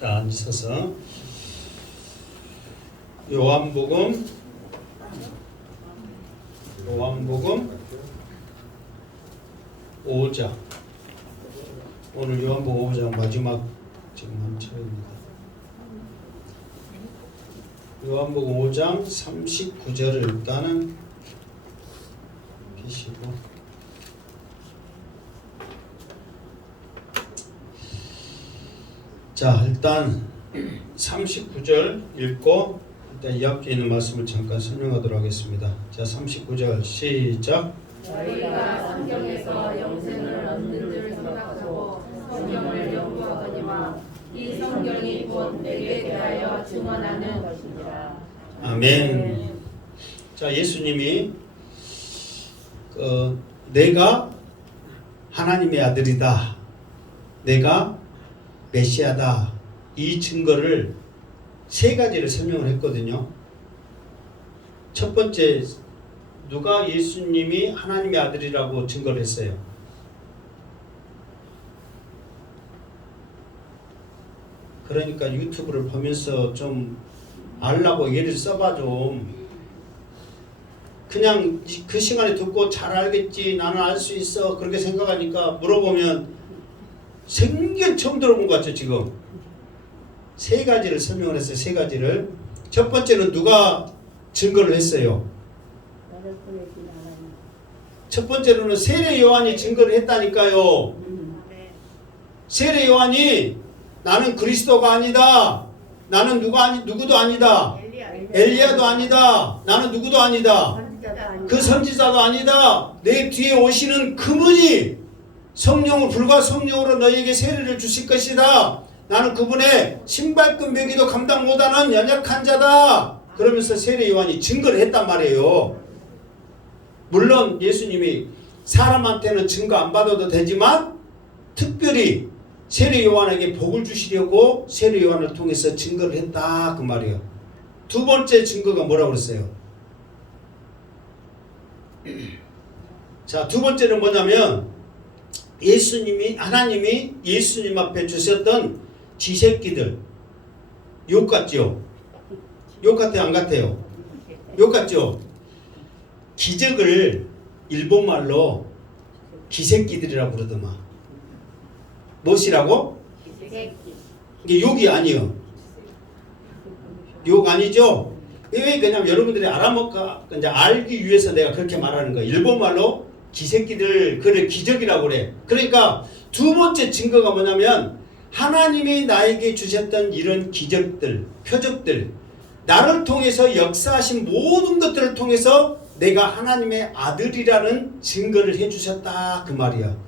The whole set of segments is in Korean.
자, 앉으셔서 요한복음 5장. 오늘 요한복음 5장 마지막 지금 한 차례입니다. 요한복음 5장 39절을 일단은 계시고, 자, 일단 39절 읽고 일단 이 앞에 있는 말씀을 잠깐 설명하도록 하겠습니다. 자, 39절 시작. 저희가 성경에서 영생을 얻는 줄 생각하고 성경을 연구하거니와 이 성경이 곧 내게 대하여 증언하는 것이니라. 아멘. 자, 예수님이 내가 하나님의 아들이다, 내가 메시아다, 이 증거를 세 가지를 설명을 했거든요. 첫 번째, 누가 예수님이 하나님의 아들이라고 증거를 했어요? 그러니까 유튜브를 보면서 좀 알라고 예를 써봐 좀. 그냥 그 시간에 듣고 잘 알겠지, 나는 알 수 있어, 그렇게 생각하니까 물어보면 생전 처음 들어본 것 같죠. 지금 세 가지를 설명을 했어요. 세 가지를. 첫 번째는 누가 증거를 했어요? 첫 번째로는 세례 요한이 증거를 했다니까요. 세례 요한이 나는 그리스도가 아니다, 나는 누구도 아니다, 엘리야도 아니다, 나는 누구도 아니다, 그 선지자도 아니다, 내 뒤에 오시는 그분이 성령을, 불과 성령으로 너희에게 세례를 주실 것이다, 나는 그분의 신발끈 매기도 감당 못하는 연약한 자다, 그러면서 세례 요한이 증거를 했단 말이에요. 물론 예수님이 사람한테는 증거 안 받아도 되지만 특별히 세례 요한에게 복을 주시려고 세례 요한을 통해서 증거를 했다, 그 말이에요. 두 번째 증거가 뭐라고 그랬어요? 자, 두 번째는 뭐냐면 하나님이 예수님 앞에 주셨던 지새끼들, 욕 같죠? 욕 같아요, 안 같아요? 욕 같죠? 기적을 일본말로 기새끼들이라고 그러더만. 무엇이라고? 이게 욕이 아니요. 욕 아니죠? 왜 그냥 여러분들이 이제 알기 위해서 내가 그렇게 말하는 거예요. 일본말로 기새끼들, 그래, 기적이라고 그래. 그러니까 두 번째 증거가 뭐냐면 하나님이 나에게 주셨던 이런 기적들, 표적들, 나를 통해서 역사하신 모든 것들을 통해서 내가 하나님의 아들이라는 증거를 해주셨다, 그 말이야.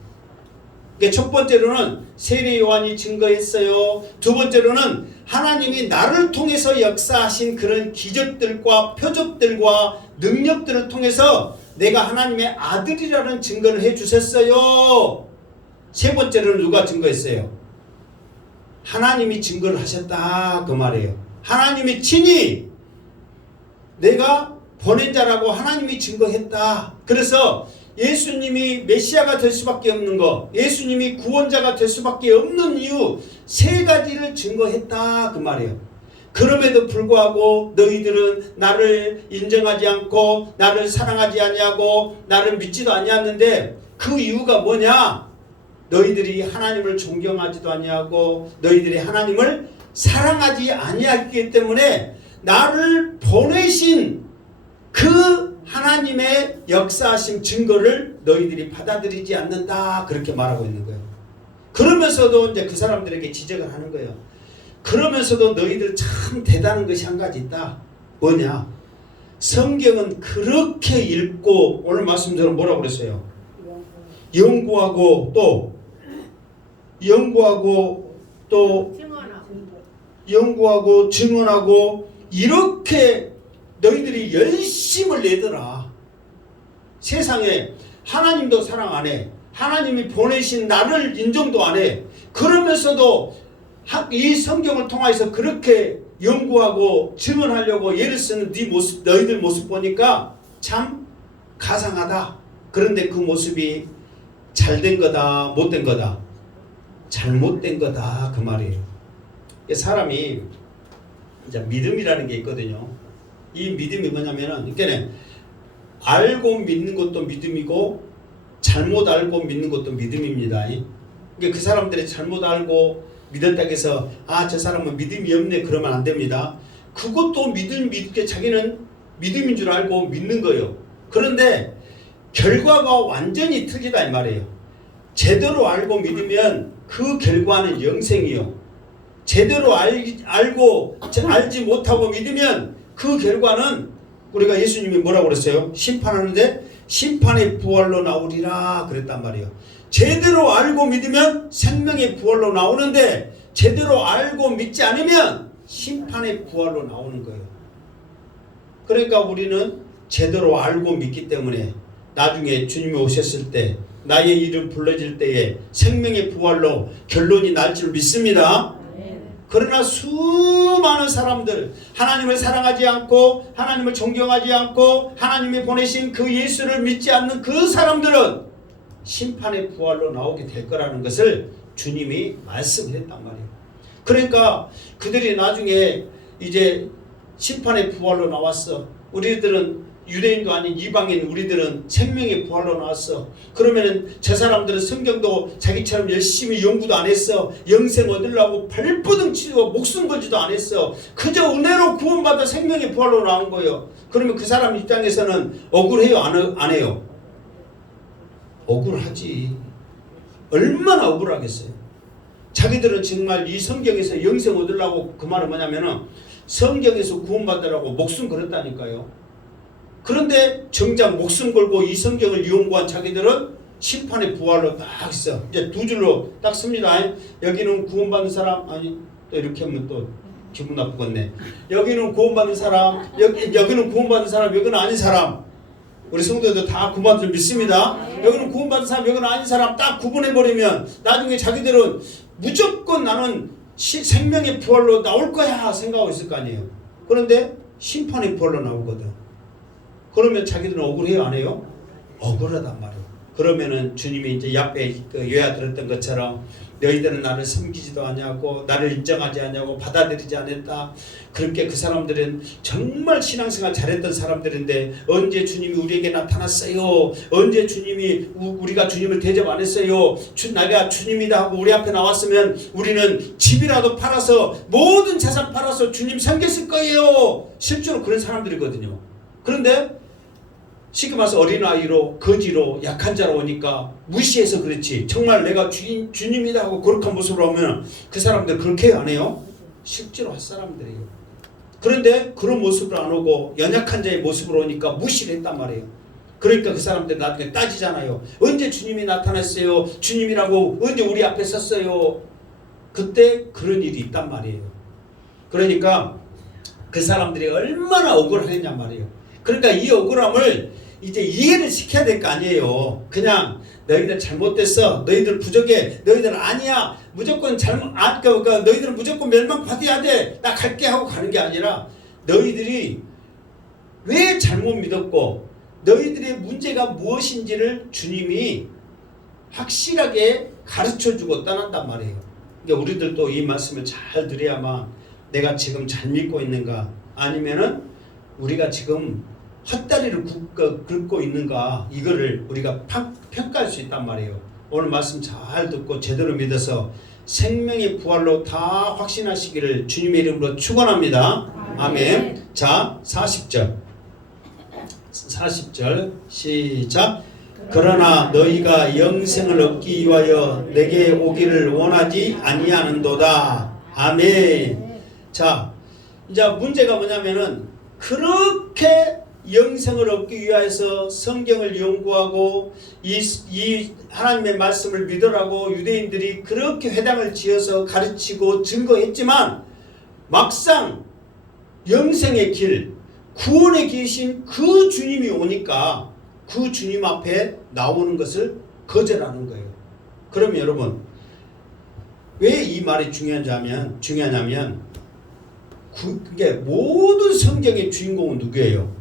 그러니까 첫 번째로는 세례 요한이 증거했어요. 두 번째로는 하나님이 나를 통해서 역사하신 그런 기적들과 표적들과 능력들을 통해서 내가 하나님의 아들이라는 증거를 해주셨어요. 세 번째로는 누가 증거했어요? 하나님이 증거를 하셨다, 그 말이에요. 하나님이 친히 내가 보낸 자라고 하나님이 증거했다. 그래서 예수님이 메시아가 될 수밖에 없는 것, 예수님이 구원자가 될 수밖에 없는 이유 세 가지를 증거했다, 그 말이에요. 그럼에도 불구하고 너희들은 나를 인정하지 않고 나를 사랑하지 아니하고 나를 믿지도 아니하는데 그 이유가 뭐냐? 너희들이 하나님을 존경하지도 아니하고 너희들이 하나님을 사랑하지 아니하기 때문에 나를 보내신 그 하나님의 역사하심 증거를 너희들이 받아들이지 않는다, 그렇게 말하고 있는 거예요. 그러면서도 이제 그 사람들에게 지적을 하는 거예요. 그러면서도 너희들 참 대단한 것이 한 가지 있다. 뭐냐? 성경은 그렇게 읽고, 오늘 말씀대로 뭐라고 그랬어요? 연구하고 증언하고 이렇게 너희들이 열심을 내더라. 세상에 하나님도 사랑 안 해, 하나님이 보내신 나를 인정도 안 해. 그러면서도 이 성경을 통해서 그렇게 연구하고 증언하려고 애를 쓰는 너희들 모습 보니까 참 가상하다. 그런데 그 모습이 잘된 거다, 못된 거다? 잘못된 거다, 그 말이에요. 사람이 이제 믿음이라는 게 있거든요. 이 믿음이 뭐냐면은 그러니까 알고 믿는 것도 믿음이고 잘못 알고 믿는 것도 믿음입니다. 그러니까 그 사람들이 잘못 알고 믿었다고 해서 저 사람은 믿음이 없네 그러면 안 됩니다. 그것도 믿게 자기는 믿음인 줄 알고 믿는 거예요. 그런데 결과가 완전히 틀리다 이 말이에요. 제대로 알고 믿으면 그 결과는 영생이요. 제대로 알지 못하고 믿으면 그 결과는 우리가 예수님이 뭐라고 그랬어요? 심판하는데 심판의 부활로 나오리라 그랬단 말이에요. 제대로 알고 믿으면 생명의 부활로 나오는데 제대로 알고 믿지 않으면 심판의 부활로 나오는 거예요. 그러니까 우리는 제대로 알고 믿기 때문에 나중에 주님이 오셨을 때 나의 이름 불러질 때에 생명의 부활로 결론이 날 줄 믿습니다. 그러나 수많은 사람들 하나님을 사랑하지 않고 하나님을 존경하지 않고 하나님이 보내신 그 예수를 믿지 않는 그 사람들은 심판의 부활로 나오게 될 거라는 것을 주님이 말씀했단 말이에요. 그러니까 그들이 나중에 이제 심판의 부활로 나왔어. 우리들은 유대인도 아닌 이방인 우리들은 생명의 부활로 나왔어. 그러면은 저 사람들은 성경도 자기처럼 열심히 연구도 안 했어. 영생 얻으려고 발버둥 치고 목숨 걸지도 안 했어. 그저 은혜로 구원받아 생명의 부활로 나온 거예요. 그러면 그 사람 입장에서는 억울해요? 안 해요? 억울하지. 얼마나 억울하겠어요. 자기들은 정말 이 성경에서 영생 얻으려고 그 말은 뭐냐면은 성경에서 구원받으라고 목숨 걸었다니까요. 그런데 정작 목숨 걸고 이 성경을 연구한 자기들은 심판의 부활로 딱 있어. 이제 두 줄로 딱 씁니다. 여기는 구원받은 사람, 아니 또 이렇게 하면 또 기분 나쁘겠네. 여기는 구원받은 사람, 여기는 구원받은 사람, 여기는 아닌 사람. 우리 성도들 다 구원받은 줄 믿습니다. 여기는 구원받은 사람, 여기는 아닌 사람 딱 구분해버리면 나중에 자기들은 무조건 나는 생명의 부활로 나올 거야 생각하고 있을 거 아니에요. 그런데 심판의 부활로 나오거든. 그러면 자기들은 억울해요? 안 해요? 억울하단 말이에요. 그러면은 주님이 이제 앞에 그 요야 들었던 것처럼 너희들은 나를 섬기지도 않냐고 나를 인정하지 않냐고 받아들이지 않았다. 그렇게 그 사람들은 정말 신앙생활 잘했던 사람들인데 언제 주님이 우리에게 나타났어요? 언제 주님이 우리가 주님을 대접 안 했어요? 내가 주님이다 하고 우리 앞에 나왔으면 우리는 집이라도 팔아서 모든 재산 팔아서 주님 섬겼을 거예요. 실제로 그런 사람들이거든요. 그런데 쉽게 말해서 어린아이로 거지로 약한 자로 오니까 무시해서 그렇지 정말 내가 주님이다 하고 거룩한 모습으로 오면 그 사람들 그렇게 안 해요? 실제로 할 사람들이에요. 그런데 그런 모습으로 안 오고 연약한 자의 모습으로 오니까 무시를 했단 말이에요. 그러니까 그 사람들 나중에 따지잖아요. 언제 주님이 나타났어요? 주님이라고 언제 우리 앞에 섰어요? 그때 그런 일이 있단 말이에요. 그러니까 그 사람들이 얼마나 억울하겠냔 말이에요. 그러니까 이 억울함을 이제 이해를 시켜야 될 거 아니에요. 그냥 너희들 잘못됐어. 너희들 부족해. 너희들 아니야. 무조건 너희들은 무조건 멸망받아야 돼. 나 갈게 하고 가는 게 아니라 너희들이 왜 잘못 믿었고 너희들의 문제가 무엇인지를 주님이 확실하게 가르쳐주고 떠난단 말이에요. 그러니까 우리들도 이 말씀을 잘 들어야만 내가 지금 잘 믿고 있는가 아니면은 우리가 지금 헛다리를 긁고 있는가 이거를 우리가 평가할 수 있단 말이에요. 오늘 말씀 잘 듣고 제대로 믿어서 생명의 부활로 다 확신하시기를 주님의 이름으로 축원합니다. 아멘. 자 40절 시작. 그러나 너희가 영생을 얻기 위하여 내게 오기를 원하지 아니하는도다. 아멘. 자 이제 문제가 뭐냐면은 그렇게 영생을 얻기 위해서 성경을 연구하고 이 하나님의 말씀을 믿으라고 유대인들이 그렇게 회당을 지어서 가르치고 증거했지만 막상 영생의 길, 구원의 길이신 그 주님이 오니까 그 주님 앞에 나오는 것을 거절하는 거예요. 그러면 여러분 왜 이 말이 중요하냐면 그게 모든 성경의 주인공은 누구예요?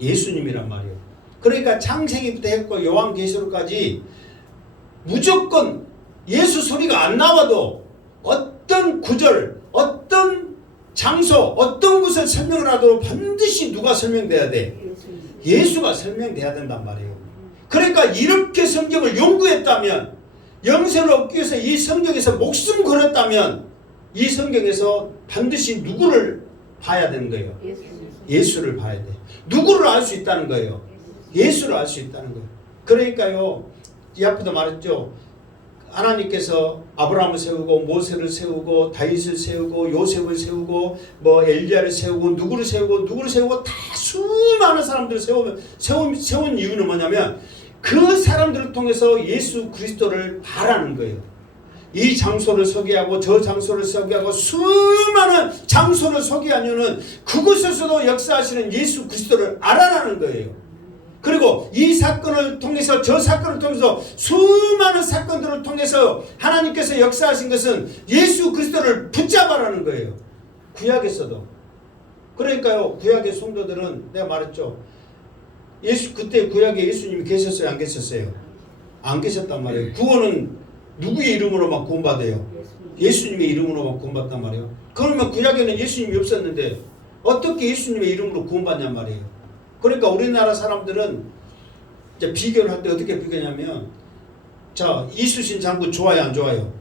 예수님이란 말이에요. 그러니까 창세기부터 했고 요한계시록까지 무조건 예수 소리가 안 나와도 어떤 구절, 어떤 장소, 어떤 곳을 설명을 하도록 반드시 누가 설명돼야 돼? 예수가 설명돼야 된단 말이에요. 그러니까 이렇게 성경을 연구했다면, 영생을 얻기 위해서 이 성경에서 목숨 걸었다면 이 성경에서 반드시 누구를 봐야 되는 거예요? 예수를 봐야 돼. 누구를 알 수 있다는 거예요? 예수를 알 수 있다는 거예요. 그러니까요, 이 앞에도 말했죠. 하나님께서 아브라함을 세우고 모세를 세우고 다윗을 세우고 요셉을 세우고 뭐 엘리야를 세우고 누구를 세우고 다 수많은 사람들을 세운 이유는 뭐냐면 그 사람들을 통해서 예수 그리스도를 바라는 거예요. 이 장소를 소개하고 저 장소를 소개하고 수많은 장소를 소개한 이유는 그곳에서도 역사하시는 예수 그리스도를 알아라는 거예요. 그리고 이 사건을 통해서 저 사건을 통해서 수많은 사건들을 통해서 하나님께서 역사하신 것은 예수 그리스도를 붙잡아라는 거예요. 구약에서도. 그러니까요, 구약의 성도들은 내가 말했죠. 그때 구약에 예수님이 계셨어요? 안 계셨어요? 안 계셨단 말이에요. 구원은 누구의 이름으로만 구원받아요? 예수님의 이름으로만 구원받단 말이에요. 그러면 구약에는 예수님이 없었는데 어떻게 예수님의 이름으로 구원받냔 말이에요. 그러니까 우리나라 사람들은 이제 비교를 할 때 어떻게 비교냐면, 자, 이수신 장군 좋아요, 안 좋아요?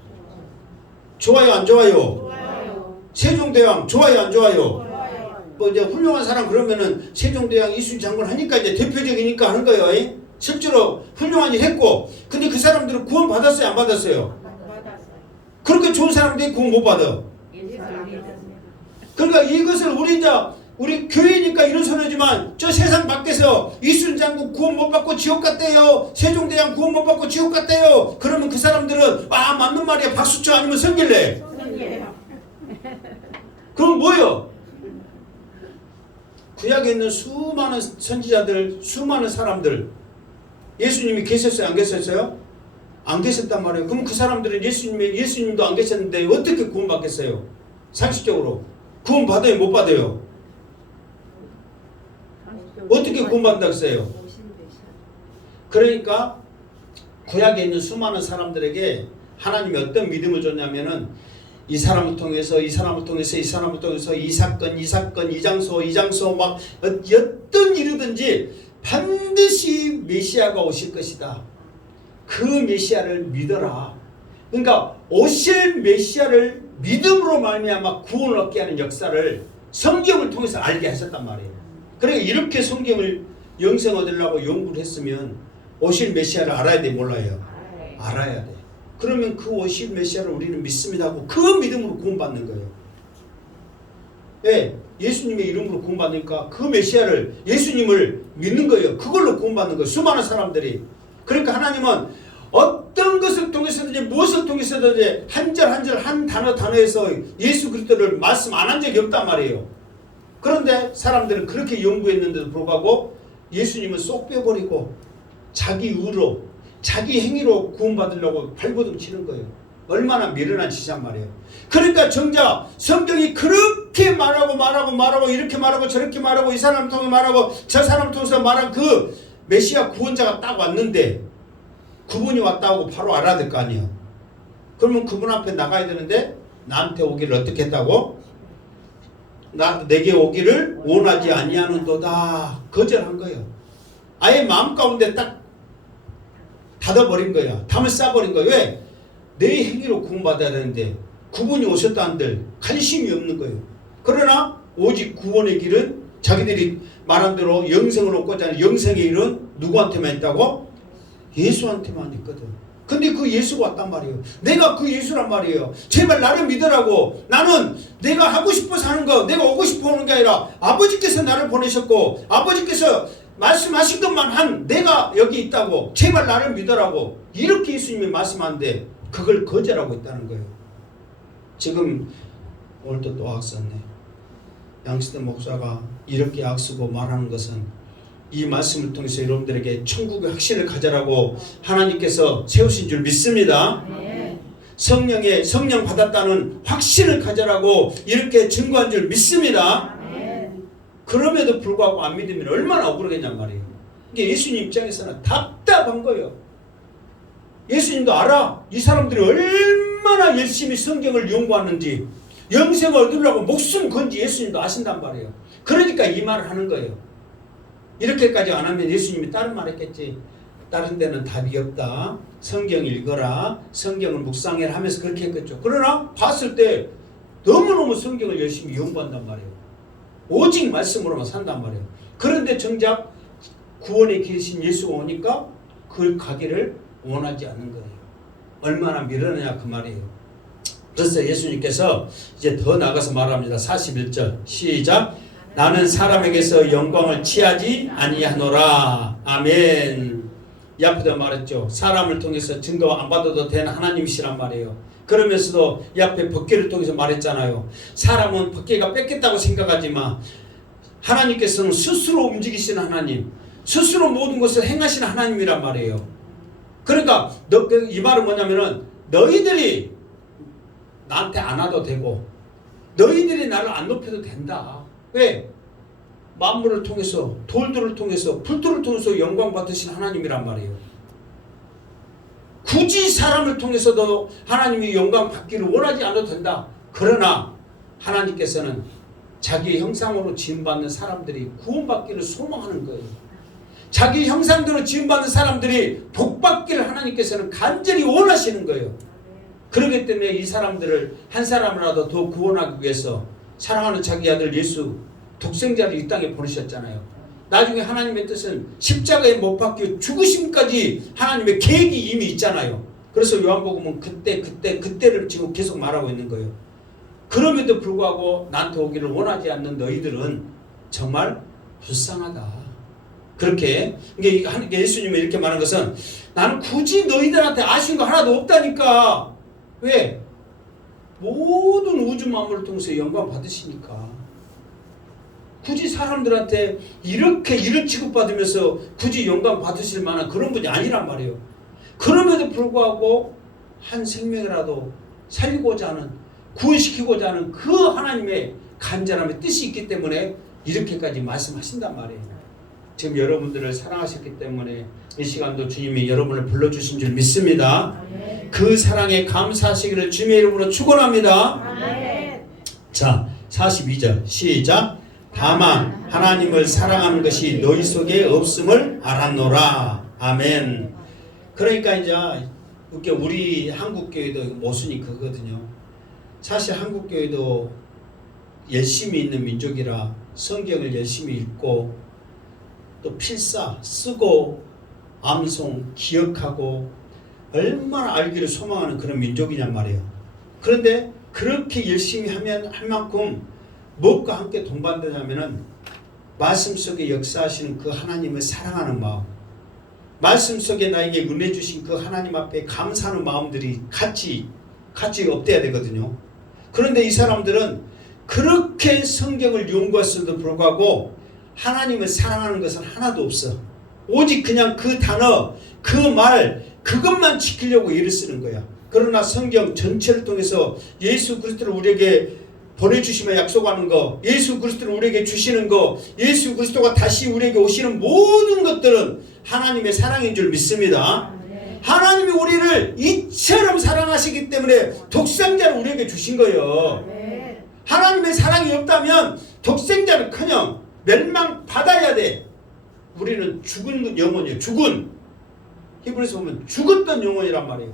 좋아요, 안 좋아요? 좋아요. 세종대왕 좋아요, 안 좋아요? 좋아요. 뭐 이제 훌륭한 사람 그러면은 세종대왕, 이수신 장군 하니까 이제 대표적이니까 하는 거예요. 에? 실제로 훌륭한 일 했고, 근데 그 사람들은 구원 받았어요, 안 받았어요? 받았어요. 그렇게 좋은 사람들이 구원 못 받아. 그러니까 이것을 우리 교회니까 이런 소리지만 저 세상 밖에서 이순 장군 구원 못 받고 지옥 갔대요. 세종대왕 구원 못 받고 지옥 갔대요. 그러면 그 사람들은 아 맞는 말이야 박수 쳐 아니면 성길래. 그럼 뭐요? 구약에 있는 수많은 선지자들, 수많은 사람들 예수님이 계셨어요? 안 계셨어요? 안 계셨단 말이에요. 그럼 그 사람들은 예수님도 안 계셨는데 어떻게 구원 받겠어요? 상식적으로 구원 받아요, 못 받아요? 어떻게 구원받는다고 했어요? 그러니까 구약에 있는 수많은 사람들에게 하나님이 어떤 믿음을 줬냐면은 이 사람을 통해서 이 사람을 통해서 이 사람을 통해서 이 사건 이 장소 막 어떤 일이든지 반드시 메시아가 오실 것이다. 그 메시아를 믿어라. 그러니까 오실 메시아를 믿음으로 말미암아 구원을 얻게 하는 역사를 성경을 통해서 알게 하셨단 말이에요. 그러니까 이렇게 성경을 영생 얻으려고 연구를 했으면 오실 메시아를 알아야 돼, 몰라요? 알아야 돼. 그러면 그 오실 메시아를 우리는 믿습니다 하고 그 믿음으로 구원받는 거예요. 예, 예수님의 이름으로 구원받으니까 그 메시아를 예수님을 믿는 거예요. 그걸로 구원받는 거예요. 수많은 사람들이. 그러니까 하나님은 어떤 것을 통해서든지 무엇을 통해서든지 한 절 한 절 한 단어에서 예수 그리스도를 말씀 안 한 적이 없단 말이에요. 그런데 사람들은 그렇게 연구했는데도 불구하고 예수님은 쏙 빼버리고 자기 의로 자기 행위로 구원받으려고 발버둥 치는 거예요. 얼마나 미련한 짓이란 말이에요. 그러니까 정작 성경이 그렇게 말하고 이렇게 말하고 저렇게 말하고 이 사람 통해 말하고 저 사람 통해서 말한 그 메시아 구원자가 딱 왔는데 그분이 왔다고 바로 알아야 될 거 아니에요. 그러면 그분 앞에 나가야 되는데 나한테 오기를 어떻게 했다고? 내게 오기를 원하지 아니하는도다. 거절한 거예요. 아예 마음 가운데 딱 닫아버린 거야. 담을 싸버린 거야. 왜? 내 행위로 구원받아야 되는데 그분이 오셨다는들 관심이 없는 거예요. 그러나 오직 구원의 길은 자기들이 말한 대로 영생을 얻고자 하는 영생의 길은 누구한테만 있다고? 예수한테만 있거든. 근데 그 예수가 왔단 말이에요. 내가 그 예수란 말이에요. 제발 나를 믿으라고. 나는 내가 하고 싶어서 하는 거, 내가 오고 싶어 하는 게 아니라 아버지께서 나를 보내셨고 아버지께서 말씀하신 것만 한 내가 여기 있다고. 제발 나를 믿으라고. 이렇게 예수님이 말씀하는데 그걸 거절하고 있다는 거예요. 지금 오늘도 또 악쓰네. 양시대 목사가 이렇게 악쓰고 말하는 것은 이 말씀을 통해서 여러분들에게 천국의 확신을 가져라고 하나님께서 세우신 줄 믿습니다. 성령 받았다는 확신을 가져라고 이렇게 증거한 줄 믿습니다. 그럼에도 불구하고 안 믿으면 얼마나 억울하겠냔 말이에요. 이게 예수님 입장에서는 답답한 거예요. 예수님도 알아. 이 사람들이 얼마나 얼마나 열심히 성경을 연구하는지 영생을 얻으려고 목숨 건지 예수님도 아신단 말이에요. 그러니까 이 말을 하는 거예요. 이렇게까지 안 하면 예수님이 다른 말 했겠지. 다른 데는 답이 없다. 성경 읽어라. 성경을 묵상해라 하면서 그렇게 했겠죠. 그러나 봤을 때 너무너무 성경을 열심히 연구한단 말이에요. 오직 말씀으로만 산단 말이에요. 그런데 정작 구원에 계신 예수가 오니까 그 가기를 원하지 않는 거예요. 얼마나 미련하냐 그 말이에요. 그래서 예수님께서 이제 더 나가서 말합니다. 41절 시작. 나는 사람에게서 영광을 취하지 아니하노라. 아멘. 이 앞에도 말했죠. 사람을 통해서 증거 안 받아도 되는 하나님이시란 말이에요. 그러면서도 이 앞에 법궤를 통해서 말했잖아요. 사람은 법궤가 뺏겠다고 생각하지 마. 하나님께서는 스스로 움직이시는 하나님, 스스로 모든 것을 행하시는 하나님이란 말이에요. 그러니까 이 말은 뭐냐면은 너희들이 나한테 안 와도 되고 너희들이 나를 안 높여도 된다. 왜? 만물을 통해서 돌들을 통해서 풀들을 통해서 영광 받으신 하나님이란 말이에요. 굳이 사람을 통해서도 하나님이 영광 받기를 원하지 않아도 된다. 그러나 하나님께서는 자기 형상으로 지음받는 사람들이 구원받기를 소망하는 거예요. 자기 형상대로 지음받는 사람들이 복받기를 하나님께서는 간절히 원하시는 거예요. 그렇기 때문에 이 사람들을 한 사람이라도 더 구원하기 위해서 사랑하는 자기 아들 예수 독생자를 이 땅에 보내셨잖아요. 나중에 하나님의 뜻은 십자가에 못 박혀 죽으심까지 하나님의 계획이 이미 있잖아요. 그래서 요한복음은 그때를 지금 계속 말하고 있는 거예요. 그럼에도 불구하고 나한테 오기를 원하지 않는 너희들은 정말 불쌍하다. 그렇게 예수님이 이렇게 말한 것은 나는 굳이 너희들한테 아쉬운 거 하나도 없다니까. 왜? 모든 우주 만물을 통해서 영광 받으시니까. 굳이 사람들한테 이런 취급받으면서 굳이 영광 받으실 만한 그런 분이 아니란 말이에요. 그럼에도 불구하고 한 생명이라도 살리고자 하는, 구원시키고자 하는 그 하나님의 간절함의 뜻이 있기 때문에 이렇게까지 말씀하신단 말이에요. 지금 여러분들을 사랑하셨기 때문에 이 시간도 주님이 여러분을 불러주신 줄 믿습니다. 아멘. 그 사랑에 감사하시기를 주님의 이름으로 축원합니다. 아멘. 자, 42절 시작. 다만 하나님을 사랑하는 것이 너희 속에 없음을 알았노라. 아멘. 그러니까 이제 우리 한국교회도 모순이 그거거든요. 사실 한국교회도 열심히 있는 민족이라 성경을 열심히 읽고 또 필사 쓰고 암송 기억하고 얼마나 알기를 소망하는 그런 민족이냔 말이에요. 그런데 그렇게 열심히 하면 할 만큼 무엇과 함께 동반되냐면은 말씀 속에 역사하시는 그 하나님을 사랑하는 마음, 말씀 속에 나에게 은혜 주신 그 하나님 앞에 감사하는 마음들이 같이 업돼야 되거든요. 그런데 이 사람들은 그렇게 성경을 연구했어도 불구하고 하나님을 사랑하는 것은 하나도 없어. 오직 그냥 그 단어, 그 말, 그것만 지키려고 일을 쓰는 거야. 그러나 성경 전체를 통해서 예수 그리스도를 우리에게 보내주시며 약속하는 거, 예수 그리스도를 우리에게 주시는 거, 예수 그리스도가 다시 우리에게 오시는 모든 것들은 하나님의 사랑인 줄 믿습니다. 하나님이 우리를 이처럼 사랑하시기 때문에 독생자를 우리에게 주신 거예요. 하나님의 사랑이 없다면 독생자는커녕 멸망받아야 돼. 우리는 죽은 영혼이에요. 죽은. 히브리서 보면 죽었던 영혼이란 말이에요.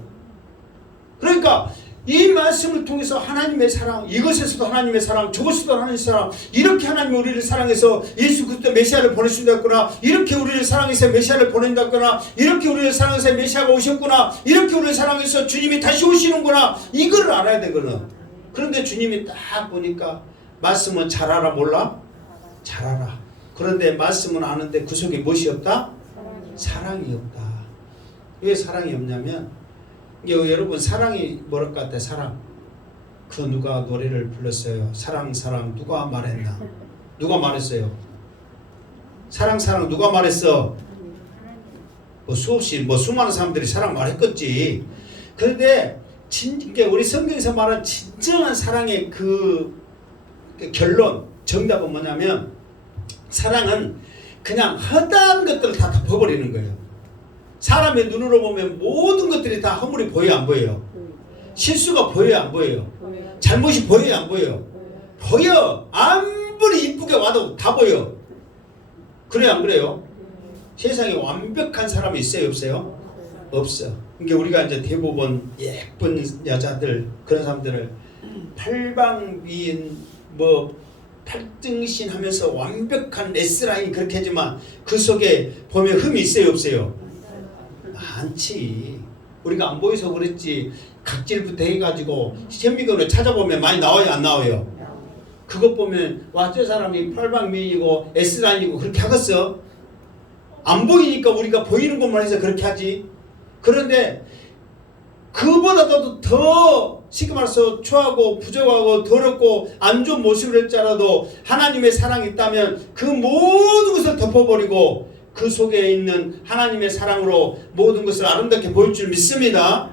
그러니까 이 말씀을 통해서 하나님의 사랑, 이것에서도 하나님의 사랑, 저것에서도 하나님의 사랑, 이렇게 하나님이 우리를 사랑해서 예수 그리스도 메시아를 보내주셨구나, 이렇게 우리를 사랑해서 메시아를 보낸다거나, 이렇게 우리를 사랑해서 메시아가 오셨구나, 이렇게 우리를 사랑해서 주님이 다시 오시는구나, 이거를 알아야 되거든. 그런데 주님이 딱 보니까 말씀은 잘 알아 몰라? 잘 알아. 그런데 말씀은 아는데 그 속에 무엇이 없다? 사랑이 없다. 왜 사랑이 없냐면 여러분 사랑이 뭐랄 것 같아? 사랑. 그 누가 노래를 불렀어요. 사랑 누가 말했나? 누가 말했어요? 사랑 누가 말했어? 수없이 수많은 사람들이 사랑 말했겠지. 그런데 우리 성경에서 말한 진정한 사랑의 그 결론, 정답은 뭐냐면 사랑은 그냥 허다한 것들을 다 덮어버리는 거예요. 사람의 눈으로 보면 모든 것들이 다 허물이 보여 안 보여요? 실수가 보여요, 안 보여요? 잘못이 보여요, 안 보여요? 보여. 아무리 이쁘게 와도 다 보여. 그래요, 안 그래요? 세상에 완벽한 사람이 있어요, 없어요? 없어. 그러니까 우리가 이제 대부분 예쁜 여자들, 그런 사람들을 팔방미인 팔등신 하면서 완벽한 S라인 그렇게 하지만 그 속에 보면 흠이 있어요, 없어요? 많지. 우리가 안 보여서 그랬지 각질부터 해가지고 현미경을 찾아보면 많이 나와요, 안 나와요? 그것 보면 와, 저 사람이 팔방미인이고 S라인이고 그렇게 하겠어? 안 보이니까 우리가 보이는 것만 해서 그렇게 하지. 그런데 그보다도 더 쉽게 말해서 초하고 부족하고 더럽고 안 좋은 모습을 할지라도 하나님의 사랑이 있다면 그 모든 것을 덮어버리고 그 속에 있는 하나님의 사랑으로 모든 것을 아름답게 보일 줄 믿습니다.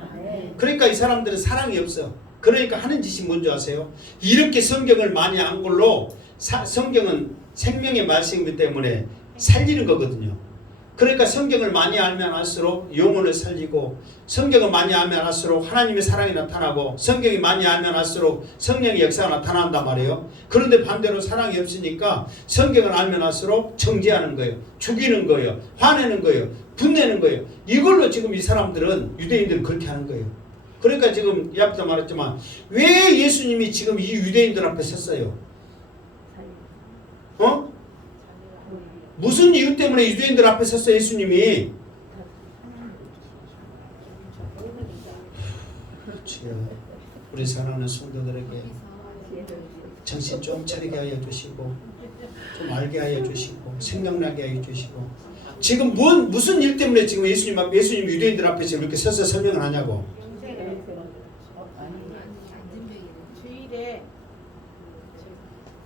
그러니까 이 사람들은 사랑이 없어. 그러니까 하는 짓이 뭔지 아세요? 이렇게 성경을 많이 안 걸로 성경은 생명의 말씀이기 때문에 살리는 거거든요. 그러니까 성경을 많이 알면 알수록 영혼을 살리고, 성경을 많이 알면 알수록 하나님의 사랑이 나타나고, 성경이 많이 알면 알수록 성령의 역사가 나타난단 말이에요. 그런데 반대로 사랑이 없으니까 성경을 알면 알수록 정죄하는 거예요. 죽이는 거예요. 화내는 거예요. 분내는 거예요. 이걸로 지금 이 사람들은, 유대인들은 그렇게 하는 거예요. 그러니까 지금 이 앞에서 말했지만 왜 예수님이 지금 이 유대인들 앞에 섰어요? 무슨 이유 때문에 유대인들 앞에 섰어 예수님이? 그렇지요. 우리 사랑하는 성도들에게 정신 좀 차리게 하여 주시고, 좀 알게 하여 주시고, 생각나게 하여 주시고. 지금 무슨 일 때문에 지금 예수님 유대인들 앞에 지금 이렇게 서서 설명을 하냐고. 주일에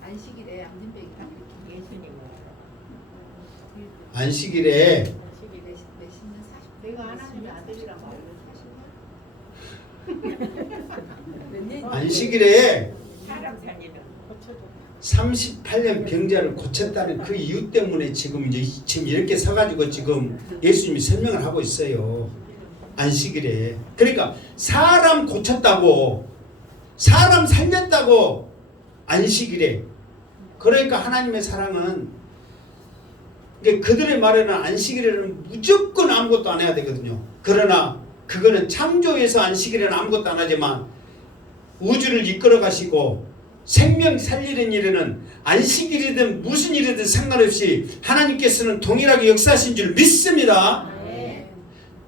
안식일에 안진뱅이 예수님 안식일에 내가 하나님의 아들이란 말을 안식일에 사람 살리는 38년 병자를 고쳤다는 그 이유 때문에 지금 이렇게 서가지고 지금 예수님이 설명을 하고 있어요. 안식일에. 그러니까 사람 고쳤다고, 사람 살렸다고, 안식일에. 그러니까 하나님의 사랑은, 그들의 말에는 안식일에는 무조건 아무것도 안 해야 되거든요. 그러나 그거는 창조에서 안식일에는 아무것도 안 하지만 우주를 이끌어 가시고 생명 살리는 일에는 안식일이든 무슨 일이든 상관없이 하나님께서는 동일하게 역사하신 줄 믿습니다.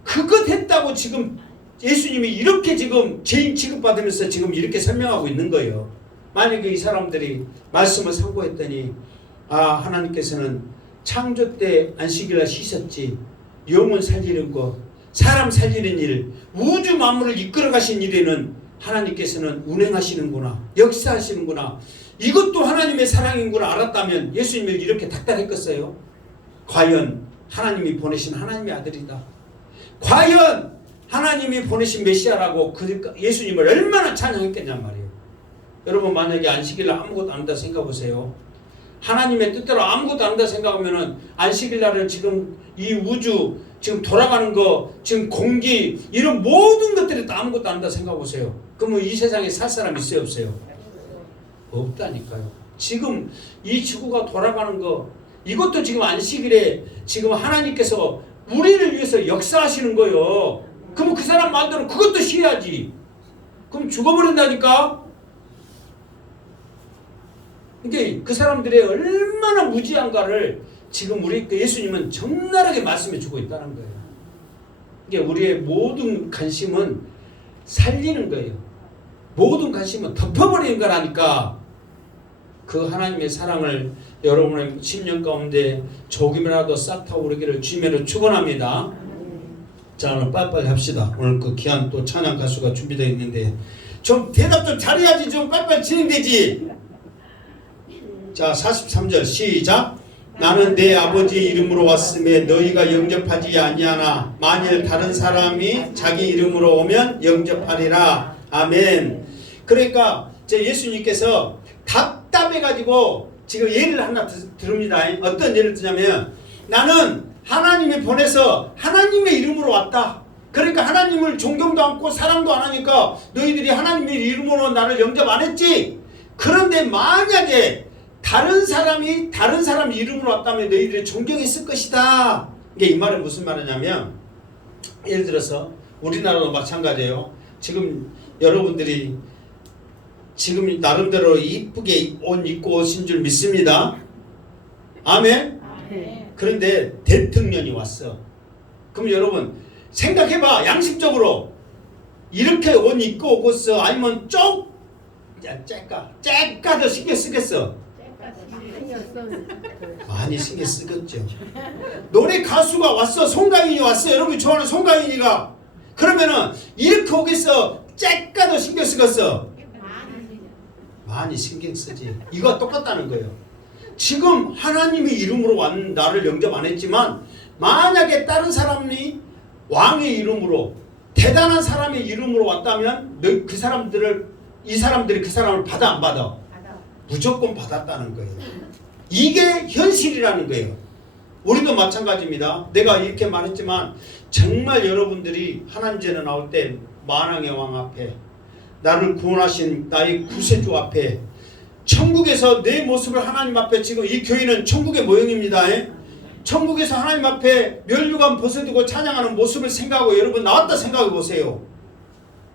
그것 했다고 지금 예수님이 이렇게 지금 죄인 취급받으면서 지금 이렇게 설명하고 있는 거예요. 만약에 이 사람들이 말씀을 상고했더니, 하나님께서는 창조 때 안식일날 쉬셨지, 영혼 살리는 것, 사람 살리는 일, 우주 만물을 이끌어 가신 일에는 하나님께서는 운행하시는구나, 역사하시는구나, 이것도 하나님의 사랑인구나 알았다면 예수님이 이렇게 닥달했겠어요? 과연 하나님이 보내신 하나님의 아들이다, 과연 하나님이 보내신 메시아라고 예수님을 얼마나 찬양했겠냔 말이에요. 여러분, 만약에 안식일날 아무것도 안 한다 생각해보세요. 하나님의 뜻대로 아무것도 안 한다 생각하면은 안식일날은 지금 이 우주 지금 돌아가는 거, 지금 공기, 이런 모든 것들이 다 아무것도 안 한다 생각해보세요. 그러면 이 세상에 살 사람 있어요, 없어요? 없다니까요. 지금 이 지구가 돌아가는 거, 이것도 지금 안식일에 지금 하나님께서 우리를 위해서 역사하시는 거예요. 그럼 그 사람 말대로 그것도 쉬어야지. 그럼 죽어버린다니까? 이게 그 사람들의 얼마나 무지한가를 지금 우리 예수님은 적나라하게 말씀해 주고 있다는 거예요. 이게 우리의 모든 관심은 살리는 거예요. 모든 관심은 덮어버리는 거라니까. 그 하나님의 사랑을 여러분의 심령 가운데 조금이라도 싹 타오르기를 주님으로 축원합니다. 자, 오늘 빨리빨리 합시다. 오늘 그 귀한 또 찬양 가수가 준비되어 있는데 좀 대답 좀 잘해야지, 좀 빨리빨리 진행되지. 자, 43절 시작. 나는 내 아버지 이름으로 왔음에 너희가 영접하지 아니하나 만일 다른 사람이 자기 이름으로 오면 영접하리라. 아멘. 그러니까 예수님께서 답답해가지고 지금 예를 하나 들읍니다. 어떤 예를 드냐면, 나는 하나님이 보내서 하나님의 이름으로 왔다. 그러니까 하나님을 존경도 않고 사랑도 안 하니까 너희들이 하나님의 이름으로 나를 영접 안 했지. 그런데 만약에 다른 사람이 다른 사람 이름으로 왔다면 너희들이 존경했을 것이다. 이게 이 말은 무슨 말이냐면, 예를 들어서 우리나라도 마찬가지예요. 지금 여러분들이 지금 나름대로 이쁘게 옷 입고 오신 줄 믿습니다. 아멘. 그런데 대통령이 왔어. 그럼 여러분 생각해봐. 양심적으로 이렇게 옷 입고 오겠어? 아니면 째까 더 신경 쓰겠어? 많이 신경 쓰겠죠. 노래 가수가 왔어. 송가인이 왔어. 여러분이 좋아하는 송가인이가. 그러면은 이렇게 오겠어? 째까 더 신경 쓰겠어? 많이 신경 쓰지. 이거 똑같다는 거예요. 지금 하나님의 이름으로 나를 영접 안 했지만 만약에 다른 사람이 왕의 이름으로 대단한 사람의 이름으로 왔다면 이 사람들이 그 사람을 받아 안 받아? 무조건 받았다는 거예요. 이게 현실이라는 거예요. 우리도 마찬가지입니다. 내가 이렇게 말했지만 정말 여러분들이 하나님 전에 나올 때 만왕의 왕 앞에 나를 구원하신 나의 구세주 앞에 천국에서 내 모습을 하나님 앞에 지금 이 교회는 천국의 모형입니다. 천국에서 하나님 앞에 면류관 벗어두고 찬양하는 모습을 생각하고 여러분 나왔다 생각해 보세요.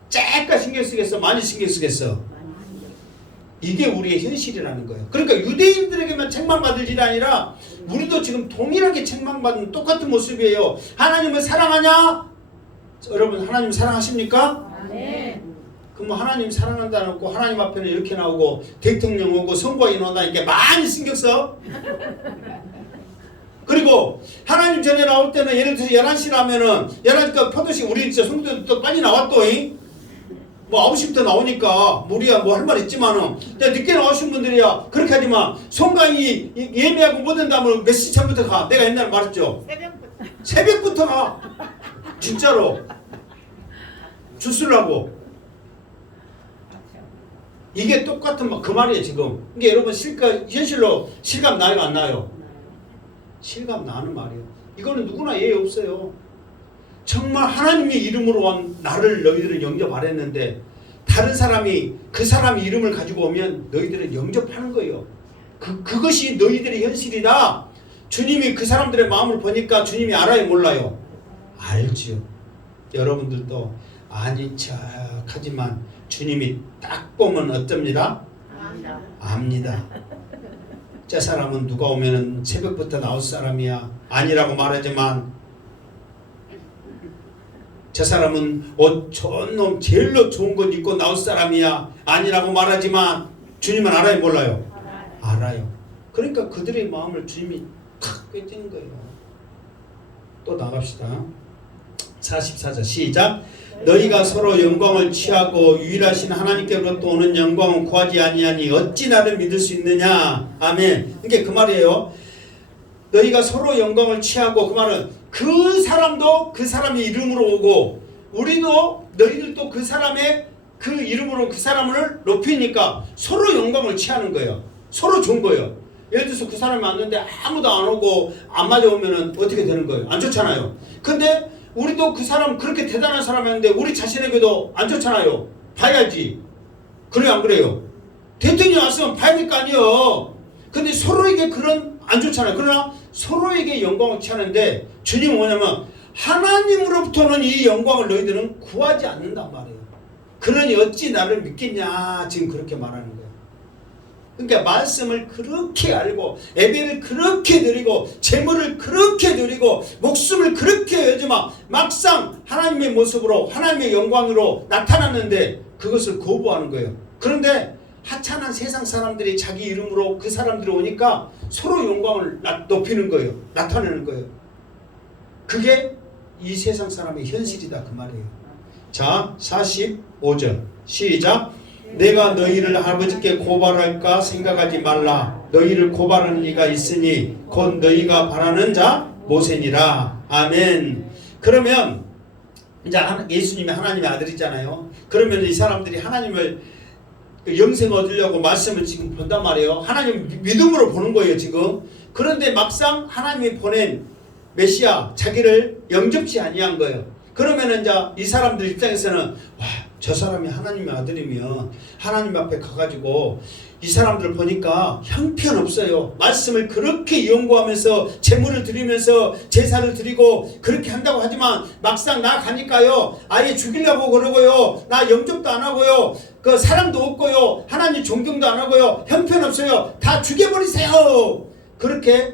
째까 신경 쓰겠어? 많이 신경 쓰겠어? 이게 우리의 현실이라는 거예요. 그러니까 유대인들에게만 책망받을 일이 아니라 우리도 지금 동일하게 책망받는 똑같은 모습이에요. 하나님을 사랑하냐? 여러분 하나님 사랑하십니까? 네. 그럼 하나님 사랑한다 놓고 하나님 앞에는 이렇게 나오고 대통령 오고 선거인 온다니까 많이 신경 써? 그리고 하나님 전에 나올 때는 예를 들어서 11시라면은 11시까 포도식 우리 진짜 성도들 또 빨리 나왔더잉. 뭐 9시부터 나오니까 우리야 뭐 할 말 있지만은 늦게 나오신 분들이야 그렇게 하지만 송가인이 예매하고 못 된다면 몇 시 전부터 가. 내가 옛날에 말했죠. 새벽부터 가. 진짜로 주스라고. 이게 똑같은 그 말이에요 지금. 이게 여러분 현실로 실감 나요 안 나요? 실감 나는 말이에요. 이거는 누구나 예의 없어요. 정말 하나님의 이름으로 온 나를 너희들은 영접 안 했는데 다른 사람이 그 사람 이름을 가지고 오면 너희들은 영접하는 거예요. 그것이 너희들의 현실이다. 주님이 그 사람들의 마음을 보니까 주님이 알아요 몰라요? 알지요. 여러분들도 아닌 척하지만 주님이 딱 보면 어쩝니다? 압니다. 저 사람은 누가 오면은 새벽부터 나올 사람이야 아니라고 말하지만 저 사람은 옷 좋은 놈 제일 좋은 것 입고 나올 사람이야 아니라고 말하지만 주님은 알아요 몰라요? 알아요. 그러니까 그들의 마음을 주님이 탁 꿰뜨는 거예요. 또 나갑시다. 44절 시작. 너희가 서로 영광을 취하고 유일하신 하나님께로부터 오는 영광은 구하지 아니하니 어찌 나를 믿을 수 있느냐. 아멘. 이게 그 말이에요. 너희가 서로 영광을 취하고, 그 말은 그 사람도 그 사람의 이름으로 오고 우리도 너희들도 그 사람의 그 이름으로 그 사람을 높이니까 서로 영광을 취하는 거예요. 서로 좋은 거예요. 예를 들어서 그 사람이 왔는데 아무도 안 오고 안 맞아오면 어떻게 되는 거예요? 안 좋잖아요. 근데 우리도 그 사람 그렇게 대단한 사람이었는데 우리 자신에게도 안 좋잖아요. 봐야지. 그래요 안 그래요? 대통령이 왔으면 봐야 될 거 아니에요. 근데 서로에게 그런 안 좋잖아요. 그러나 서로에게 영광을 취하는데 주님은 뭐냐면 하나님으로부터는 이 영광을 너희들은 구하지 않는단 말이에요. 그러니 어찌 나를 믿겠냐 지금 그렇게 말하는 거예요. 그러니까 말씀을 그렇게 알고 예배를 그렇게 드리고 재물을 그렇게 드리고 목숨을 그렇게 여지만 막상 하나님의 모습으로 하나님의 영광으로 나타났는데 그것을 거부하는 거예요. 그런데 하찮은 세상 사람들이 자기 이름으로 그 사람들이 오니까 서로 영광을 높이는 거예요. 나타내는 거예요. 그게 이 세상 사람의 현실이다 그 말이에요. 자 45절 시작. 내가 너희를 아버지께 고발할까 생각하지 말라. 너희를 고발하는 이가 있으니 곧 너희가 바라는 자 모세니라. 아멘. 그러면 이제 예수님이 하나님의 아들이잖아요. 그러면 이 사람들이 하나님을 영생 얻으려고 말씀을 지금 본단 말이에요. 하나님 믿음으로 보는 거예요 지금. 그런데 막상 하나님이 보낸 메시아 자기를 영접치 아니한 거예요. 그러면은 이제 이 사람들 입장에서는 와, 저 사람이 하나님의 아들이면 하나님 앞에 가가지고 이 사람들 보니까 형편없어요. 말씀을 그렇게 연구하면서 제물을 드리면서 제사를 드리고 그렇게 한다고 하지만 막상 나 가니까요 아예 죽이려고 그러고요, 나 영접도 안 하고요, 그 사랑도 없고요, 하나님 존경도 안 하고요, 형편없어요, 다 죽여버리세요, 그렇게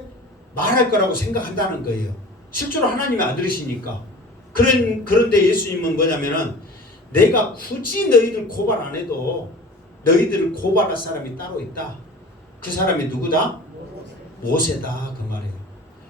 말할 거라고 생각한다는 거예요. 실제로 하나님의 아들이시니까. 그런데 예수님은 뭐냐면은 내가 굳이 너희들 고발 안 해도 너희들을 고발할 사람이 따로 있다. 그 사람이 누구다? 모세다, 그 말이에요.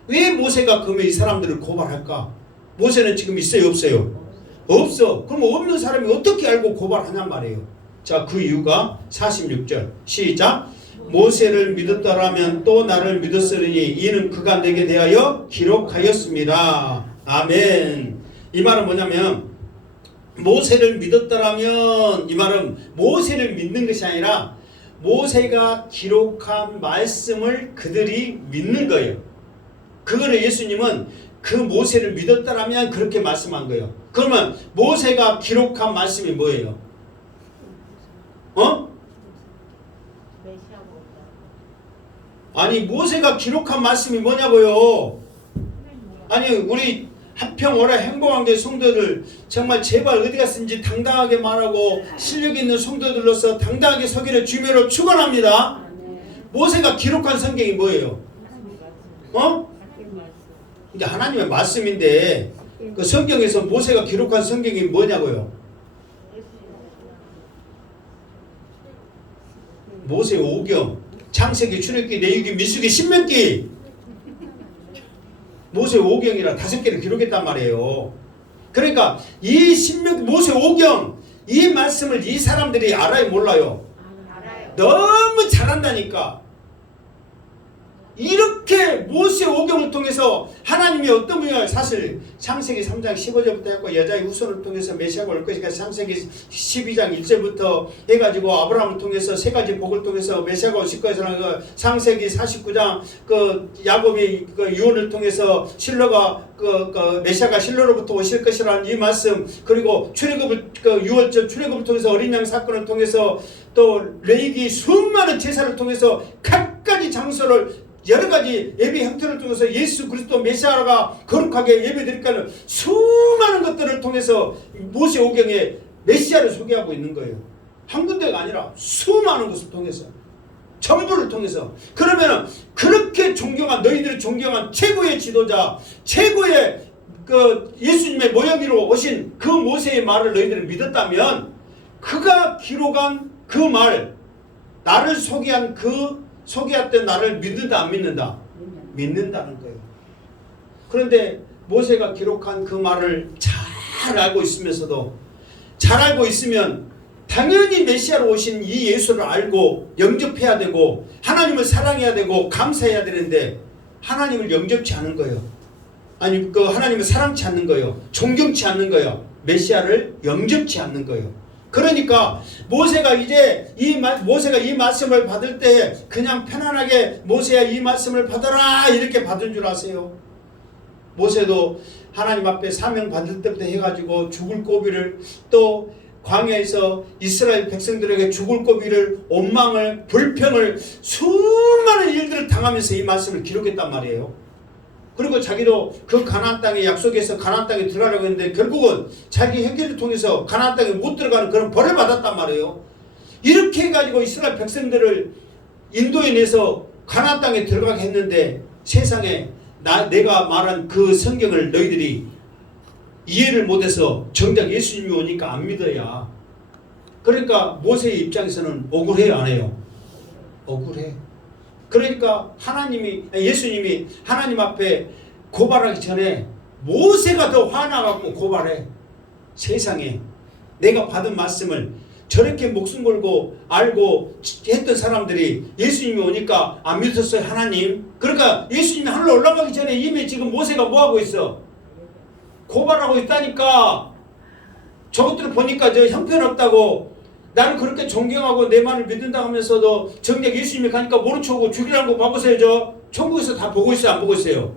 왜 모세가 그러면 이 사람들을 고발할까? 모세는 지금 있어요, 없어요? 없어. 그럼 없는 사람이 어떻게 알고 고발하냔 말이에요. 자, 그 이유가 46절 시작. 모세를 믿었더라면 또 나를 믿었으리니 이는 그가 내게 대하여 기록하였습니다. 아멘. 이 말은 뭐냐면 모세를 믿었더라면, 이 말은 모세를 믿는 것이 아니라 모세가 기록한 말씀을 그들이 믿는 거예요. 그거를 예수님은 그 모세를 믿었더라면 그렇게 말씀한 거예요. 그러면 모세가 기록한 말씀이 뭐예요? 아니, 모세가 기록한 말씀이 뭐냐고요? 아니, 우리 한평오라 행복한교회 성도들 정말 제발 어디 갔든지 당당하게 말하고 실력 있는 성도들로서 당당하게 서기를 주님으로 축원합니다. 모세가 기록한 성경이 뭐예요? 이제 하나님의 말씀인데 그 성경에서 모세가 기록한 성경이 뭐냐고요? 모세 오경, 창세기, 출애굽기, 레위기, 민수기, 신명기. 모세 오경이라 5개를 기록했단 말이에요. 그러니까 이 모세 오경, 이 말씀을 이 사람들이 알아요, 몰라요? 알아요. 너무 잘한다니까. 이렇게 모세 오경을 통해서 하나님이 어떤 분야를, 사실 창세기 3장 15절부터 해갖고 여자의 후손을 통해서 메시아가 올 것이니까 창세기 12장 1절부터 해가지고 아브라함을 통해서 세 가지 복을 통해서 메시아가 오실 것이라는 거, 창세기 49장 그 야곱이 그 유언을 통해서 실로가 그 메시아가 실로로부터 오실 것이라는 이 말씀, 그리고 출애굽을 그 6월절 출애굽을 통해서 어린 양 사건을 통해서 또 레위기 수많은 제사를 통해서 각가지 장소를 여러 가지 예배 형태를 통해서 예수 그리스도 메시아가 거룩하게 예배드릴까는 수많은 것들을 통해서 모세 오경에 메시아를 소개하고 있는 거예요. 한 군데가 아니라 수많은 것을 통해서, 전부를 통해서. 그러면 그렇게 존경한, 너희들이 존경한 최고의 지도자, 최고의 그 예수님의 모형으로 오신 그 모세의 말을 너희들이 믿었다면 그가 기록한 그 말, 나를 소개한 소개했던 나를 믿는다, 안 믿는다? 믿는다는 거예요. 그런데 모세가 기록한 그 말을 잘 알고 있으면서도, 잘 알고 있으면 당연히 메시아로 오신 이 예수를 알고 영접해야 되고 하나님을 사랑해야 되고 감사해야 되는데 하나님을 영접치 않은 거예요. 아니, 그 하나님을 사랑치 않는 거예요. 존경치 않는 거예요. 메시아를 영접치 않는 거예요. 그러니까 모세가 이 말씀을 받을 때 그냥 편안하게 모세야 이 말씀을 받아라 이렇게 받은 줄 아세요? 모세도 하나님 앞에 사명 받을 때부터 해가지고 죽을 고비를, 또 광야에서 이스라엘 백성들에게 죽을 고비를, 원망을, 불평을, 수많은 일들을 당하면서 이 말씀을 기록했단 말이에요. 그리고 자기도 그 가나안 땅의 약속에서 가나안 땅에 들어가려고 했는데 결국은 자기 행위를 통해서 가나안 땅에 못 들어가는 그런 벌을 받았단 말이에요. 이렇게 해가지고 이스라엘 백성들을 인도해내서 가나안 땅에 들어가게 했는데 세상에 내가 말한 그 성경을 너희들이 이해를 못해서 정작 예수님이 오니까 안 믿어야. 그러니까 모세의 입장에서는 억울해요, 안 해요? 억울해. 그러니까 예수님이 하나님 앞에 고발하기 전에 모세가 더 화나갖고 고발해. 세상에 내가 받은 말씀을 저렇게 목숨 걸고 알고 했던 사람들이 예수님이 오니까 안 믿었어요, 하나님. 그러니까 예수님이 하늘로 올라가기 전에 이미 지금 모세가 뭐하고 있어? 고발하고 있다니까. 저것들을 보니까 저 형편없다고, 나를 그렇게 존경하고 내 말을 믿는다 하면서도 정작 예수님이 가니까 모른 척하고 죽이라는 거 봐보세요. 저 천국에서 다 보고 있어요, 안 보고 있어요?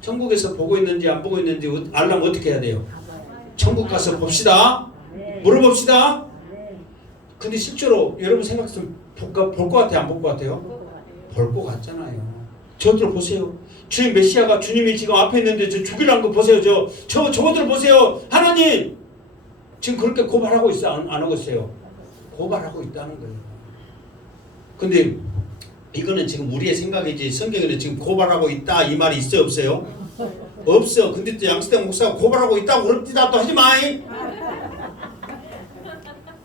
천국에서 보고 있는지 안 보고 있는지 알려면 어떻게 해야 돼요? 천국 가서 봅시다. 물어봅시다. 근데 실제로 여러분 생각했으면 볼 것 같아요? 안 볼 것 같아요? 볼 것 같잖아요. 저들 보세요. 주님 메시아가 주님이 지금 앞에 있는데 저 죽이라는 거 보세요. 저거들 보세요. 하나님 지금 그렇게 고발하고 있어? 안 하고 있어요? 고발하고 있다는 거예요. 근데 이거는 지금 우리의 생각이지 성경에는 지금 고발하고 있다 이 말이 있어요? 없어요? 없어. 근데 또 양수대 목사가 고발하고 있다고 그럽디다 또 하지 마이.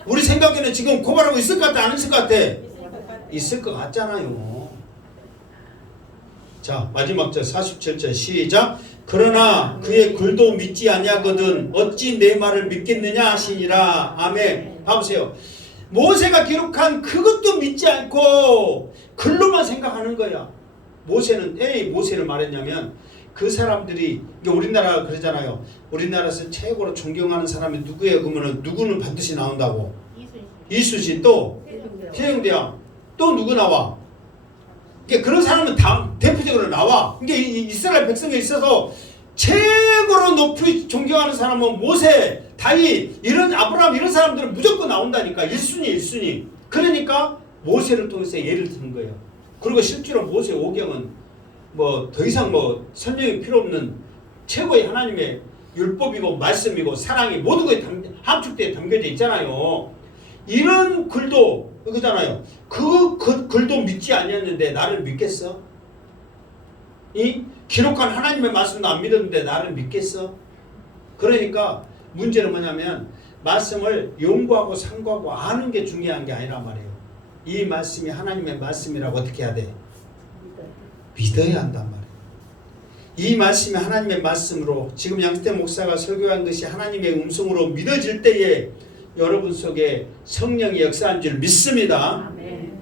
우리 생각에는 지금 고발하고 있을 것 같아? 안 있을 것 같아? 있을 것 같잖아요. 자 마지막 절 47절 시작. 그러나 그의 글도 믿지 아니하거든 어찌 내 말을 믿겠느냐 하시니라. 아멘. 봐보세요. 모세가 기록한 그것도 믿지 않고 글로만 생각하는 거야. 모세는 모세를 말했냐면 그 사람들이 우리나라 그러잖아요. 우리나라에서 최고로 존경하는 사람이 누구예요? 그러면은 누구는 반드시 나온다고. 이수지 또 태영대왕 또 누구 나와? 그런 사람은 다 대표적으로 나와. 이게 이스라엘 백성에 있어서 최고로 높이 존경하는 사람은 모세, 다윗, 이런 아브라함 이런 사람들은 무조건 나온다니까. 1순위. 그러니까 모세를 통해서 예를 드는 거예요. 그리고 실제로 모세 오경은 뭐 더 이상 뭐 설명이 필요 없는 최고의 하나님의 율법이고 말씀이고 사랑이 모든 것에 함축되어 담겨져 있잖아요. 이런 글도 그거잖아요. 그 글도 믿지 아니었는데 나를 믿겠어? 이 기록한 하나님의 말씀도 안 믿었는데 나를 믿겠어? 그러니까 문제는 뭐냐면 말씀을 연구하고 상고하고 아는 게 중요한 게 아니란 말이에요. 이 말씀이 하나님의 말씀이라고 어떻게 해야 돼? 믿어야 한단 말이에요. 이 말씀이 하나님의 말씀으로 지금 양수대 목사가 설교한 것이 하나님의 음성으로 믿어질 때에 여러분 속에 성령이 역사한 줄 믿습니다. 아멘.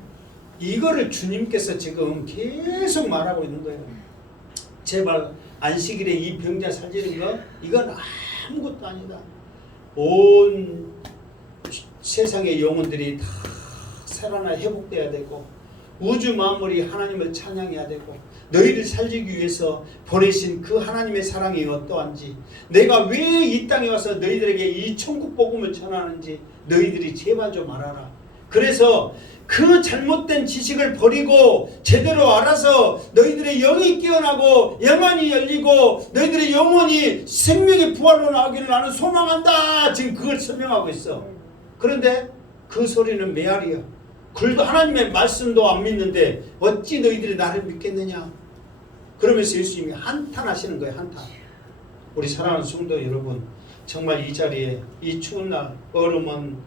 이거를 주님께서 지금 계속 말하고 있는 거예요. 제발 안식일에 이 병자 살리는 거 이건 아무것도 아니다. 온 세상의 영혼들이 다 살아나 회복돼야 되고 우주 만물이 하나님을 찬양해야 되고 너희를 살리기 위해서 보내신 그 하나님의 사랑이 어떠한지 내가 왜 이 땅에 와서 너희들에게 이 천국 복음을 전하는지 너희들이 제발 좀 알아라. 그래서 그 잘못된 지식을 버리고 제대로 알아서 너희들의 영이 깨어나고 영안이 열리고 너희들의 영혼이 생명의 부활로 나오기를 나는 소망한다. 지금 그걸 설명하고 있어. 그런데 그 소리는 메아리야. 글도 하나님의 말씀도 안 믿는데 어찌 너희들이 나를 믿겠느냐. 그러면서 예수님이 한탄하시는 거예요. 한탄. 우리 사랑하는 성도 여러분, 정말 이 자리에 이 추운 날 얼음은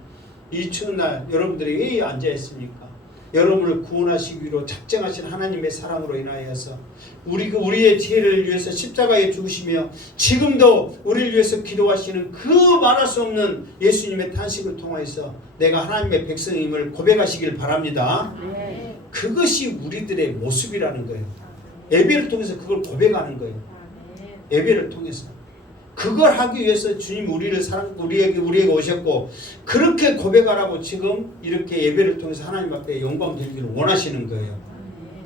이 추운 날 여러분들이 왜 앉아 있습니까? 여러분을 구원하시기 위로 작정하신 하나님의 사랑으로 인하여서 우리의 죄를 위해서 십자가에 죽으시며 지금도 우리를 위해서 기도하시는 그 말할 수 없는 예수님의 탄식을 통해서 내가 하나님의 백성임을 고백하시길 바랍니다. 네. 그것이 우리들의 모습이라는 거예요. 예배를 통해서 그걸 고백하는 거예요. 예배를 통해서. 그걸 하기 위해서 주님 우리에게 오셨고 그렇게 고백하라고 지금 이렇게 예배를 통해서 하나님 앞에 영광 드리기를 원하시는 거예요.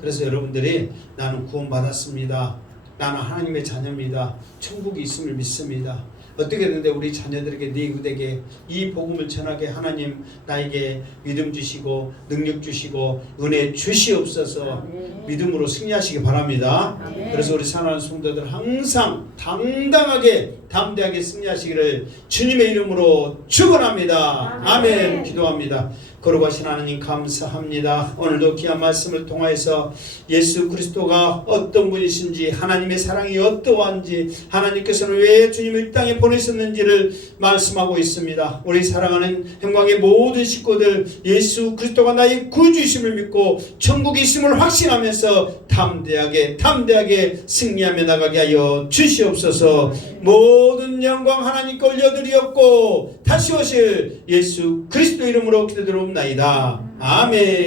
그래서 여러분들이 나는 구원받았습니다. 나는 하나님의 자녀입니다. 천국이 있음을 믿습니다. 어떻게 되는데 우리 자녀들에게 네 이웃에게 이 복음을 전하게 하나님 나에게 믿음 주시고 능력 주시고 은혜 주시옵소서. 믿음으로 승리하시기 바랍니다. 그래서 우리 사랑하는 성도들 항상 당당하게 담대하게 승리하시기를 주님의 이름으로 축원합니다. 아멘. 기도합니다. 거룩하신 하나님 감사합니다. 오늘도 귀한 말씀을 통하여서 예수 그리스도가 어떤 분이신지 하나님의 사랑이 어떠한지 하나님께서는 왜 주님을 이 땅에 보내셨는지를 말씀하고 있습니다. 우리 사랑하는 행광의 모든 식구들 예수 그리스도가 나의 구주이심을 믿고 천국이 있음을 확신하면서 담대하게 승리하며 나가게 하여 주시옵소서. 모든 영광 하나님께 올려드리었고 다시 오실 예수 그리스도 이름으로 기도드리옵나이다. 아멘.